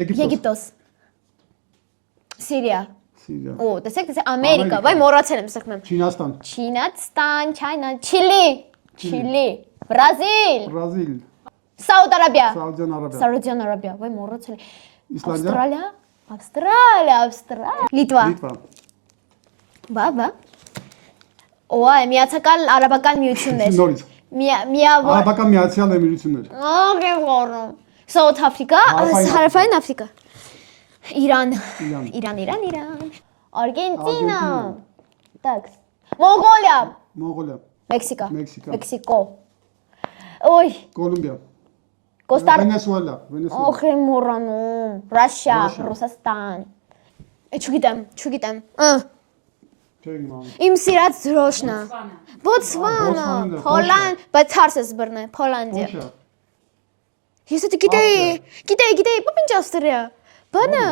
Եգիպտոս։ Սիրիա։ Սիրիա։ Օ, տեսեք, Ամերիկա, վայ մոռացել եմ սխմեմ։ Չինաստան։ Չինաստան, Չայնա, Չիլի, Չիլի, Բրազիլ, Բրազիլ։ Սաուդ Արաբիա, Սաուդյան Արաբիա։ Սաուդյան Արաբիա, վայ մոռացել եմ։ Իսլանդիա։ Ավստրալիա, Լիտվա։ Լիտվա։ Բա։ Օ, միացյալ արաբական միություններ։ Նորից։ Միավոր։ Արաբական Միացյալ Էմիրություններ։ Ահա որը։ Սաուդ Աֆրիկա, Հարավային Աֆրիկա։ Իրան։ Արգենտինա։ Так. Մոնղոլիա։ Մոնղոլիա։ Մեքսիկա։ Մեքսիկա։ Մեքսիկո։ Օй, Կոլումբիա։ Կոստար։ Վենեսուելա։ Ախ, եմ մոռանում։ Ռուսիա, Ռուսաստան։ Չգիտեմ։ Իմ սիրած դրոշնա։ Բոտսվանա, Հոլանդ, բայց հարս ես բռնել, Հոլանդիա։ Ես դա գիտեի, ինչ Ավստրիա։ Բանը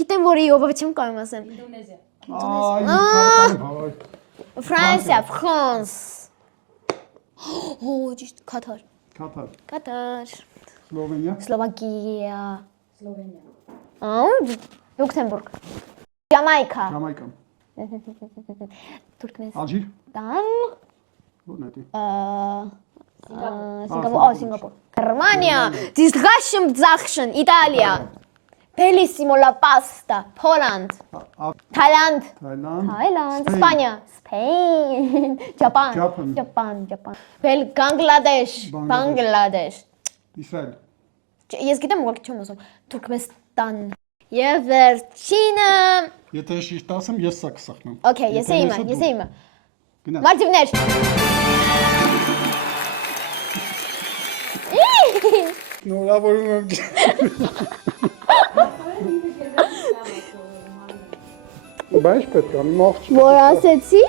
գիտեմ, որ իովը չեմ կարող ասեմ։ Ֆրանսիա, Ֆրանս։ Օ, ճիշտ, Կատար։ Սլովենիա։ Սլովակիա։ Լյուքսեմբուրգ։ Jamaica. Turkmenistan. Alжир։ Singapore. Germania. Disgusting Zachen. Italia. Bellissimo la pasta. Poland. Thailand. España. Spain. Japan. Bangladesh. Իսրայել։ Ես գիտեմ ուղղակի չեմ ասում։ Թուրքմենստան։ Եվ վերջինը։ Եթե շիշտ ասեմ, ես սա կսախնեմ։ Okay, ես իմը։ Գնա։ Մարտիվներ։ Նորավորում եմ։ Բայց պետք է մաղջ։ Որ ասեցի։